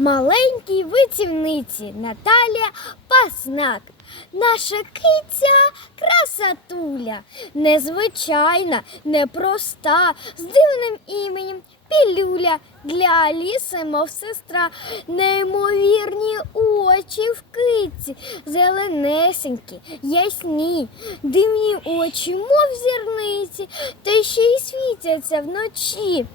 маленькій витівниці Наталія Паснак. Наша киця красатуля, незвичайна, непроста, з дивним іменем Пілюля для Аліси, мов сестра, неймовірні очі в киці, зеленесенькі, ясні, дивні очі, мов зірниці, та ще й світяться вночі.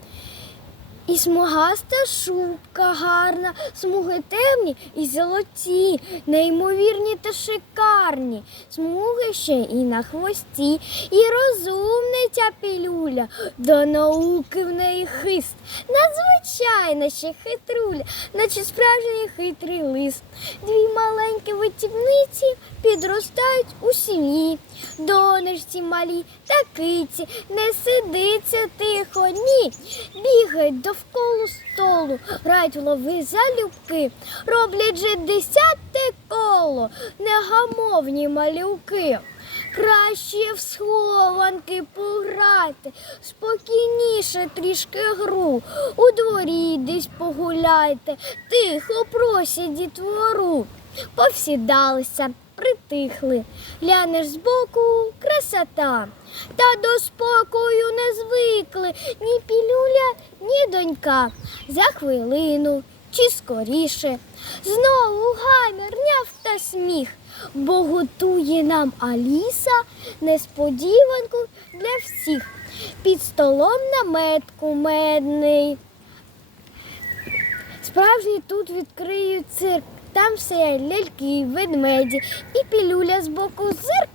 І смугаста шубка гарна, смуги темні і золоті, неймовірні та шикарні, смуги ще і на хвості, і розумниця пілюля, до науки в неї хист, надзвичайна ще хитруля, наче справжній хитрий лист. Дві маленькі витівниці підростають у сім'ї, донечці малі та киці, не сидиться тихо, ні, бігають довкола столу, грають в лови залюбки, роблять же десяте коло, негамовні малюки. Краще в схованки пограти, спокійніше трішки гру. У дворі десь погуляйте, тихо просять дітвору. Повсідалися, притихли, глянеш збоку красота. Та до спокою не звикли ні пілюля, ні. За хвилину чи скоріше знову гамір, няв та сміх, бо готує нам Аліса несподіванку для всіх. Під столом намет кумедний. Справжній тут відкриють цирк. Там все ляльки, ведмеді і пілюля з боку зирк.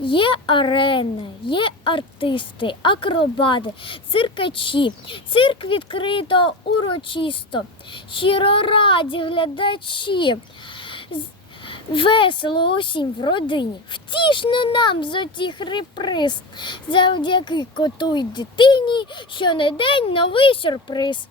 Є арена, є артисти, акробати, циркачі. Цирк відкрито урочисто. Щиро раді глядачі. Весело усім в родині, втішно нам зотіх реприз, завдяки коту й дитині, що не день новий сюрприз.